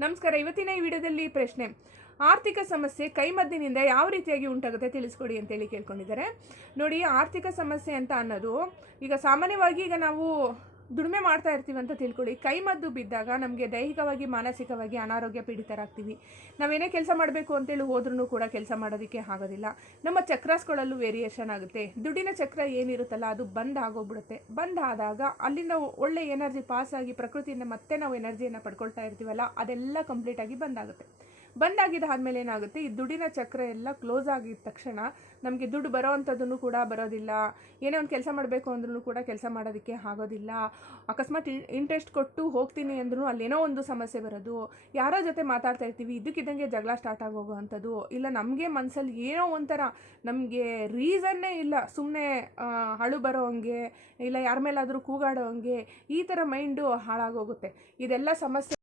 ನಮಸ್ಕಾರ. ಇವತ್ತಿನ ಈ ವಿಡಿಯೋದಲ್ಲಿ ಪ್ರಶ್ನೆ, ಆರ್ಥಿಕ ಸಮಸ್ಯೆ ಕೈಮದ್ದಿನಿಂದ ಯಾವ ರೀತಿಯಾಗಿ ಉಂಟಾಗುತ್ತೆ ತಿಳಿಸ್ಕೊಡಿ ಅಂತೇಳಿ ಕೇಳ್ಕೊಂಡಿದ್ದಾರೆ. ನೋಡಿ, ಆರ್ಥಿಕ ಸಮಸ್ಯೆ ಅಂತ ಅನ್ನೋದು ಈಗ ಸಾಮಾನ್ಯವಾಗಿ ನಾವು ದುಡಿಮೆ ಮಾಡ್ತಾ ಇರ್ತೀವಿ ಅಂತ ತಿಳ್ಕೊಳ್ಳಿ. ಕೈಮದ್ದು ಬಿದ್ದಾಗ ನಮಗೆ ದೈಹಿಕವಾಗಿ ಮಾನಸಿಕವಾಗಿ ಅನಾರೋಗ್ಯ ಪೀಡಿತರಾಗ್ತೀವಿ. ನಾವೇನೇ ಕೆಲಸ ಮಾಡಬೇಕು ಅಂತೇಳಿ ಹೋದ್ರೂ ಕೂಡ ಕೆಲಸ ಮಾಡೋದಕ್ಕೆ ಆಗೋದಿಲ್ಲ. ನಮ್ಮ ಚಕ್ರಾಸ್ಗಳಲ್ಲೂ ವೇರಿಯೇಷನ್ ಆಗುತ್ತೆ. ದುಡ್ಡಿನ ಚಕ್ರ ಏನಿರುತ್ತಲ್ಲ ಅದು ಬಂದ್ ಆಗೋಗ್ಬಿಡುತ್ತೆ. ಬಂದ್ ಆದಾಗ ಅಲ್ಲಿಂದ ಒಳ್ಳೆ ಎನರ್ಜಿ ಪಾಸ್ ಆಗಿ ಪ್ರಕೃತಿಯಿಂದ ಮತ್ತೆ ನಾವು ಎನರ್ಜಿಯನ್ನು ಪಡ್ಕೊಳ್ತಾ ಇರ್ತೀವಲ್ಲ, ಅದೆಲ್ಲ ಕಂಪ್ಲೀಟಾಗಿ ಬಂದಾಗುತ್ತೆ. ಬಂದಾಗಿದ್ದಾದ್ಮೇಲೆ ಏನಾಗುತ್ತೆ, ಈ ದುಡ್ಡಿನ ಚಕ್ರ ಎಲ್ಲ ಕ್ಲೋಸ್ ಆಗಿದ ತಕ್ಷಣ ನಮಗೆ ದುಡ್ಡು ಬರೋ ಅಂಥದ್ದನ್ನು ಕೂಡ ಬರೋದಿಲ್ಲ. ಏನೇ ಒಂದು ಕೆಲಸ ಮಾಡಬೇಕು ಅಂದ್ರೂ ಕೂಡ ಕೆಲಸ ಮಾಡೋದಕ್ಕೆ ಆಗೋದಿಲ್ಲ. ಅಕಸ್ಮಾತ್ ಇಂಟ್ರೆಸ್ಟ್ ಕೊಟ್ಟು ಹೋಗ್ತೀನಿ ಅಂದ್ರೂ ಅಲ್ಲೇನೋ ಒಂದು ಸಮಸ್ಯೆ ಬರೋದು. ಯಾರೋ ಜೊತೆ ಮಾತಾಡ್ತಾ ಇರ್ತೀವಿ, ಇದ್ದಕ್ಕಿದ್ದಂಗೆ ಜಗಳ ಸ್ಟಾರ್ಟ್ ಆಗೋಗೋ ಅಂಥದ್ದು. ಇಲ್ಲ ನಮಗೆ ಮನಸ್ಸಲ್ಲಿ ಏನೋ ಒಂಥರ ನಮಗೆ ರೀಸನ್ನೇ ಇಲ್ಲ, ಸುಮ್ಮನೆ ಅಳು ಬರೋ ಹಂಗೆ, ಇಲ್ಲ ಯಾರ ಮೇಲಾದರೂ ಕೂಗಾಡೋ ಹಂಗೆ, ಈ ಥರ ಮೈಂಡು ಹಾಳಾಗೋಗುತ್ತೆ. ಇದೆಲ್ಲ ಸಮಸ್ಯೆ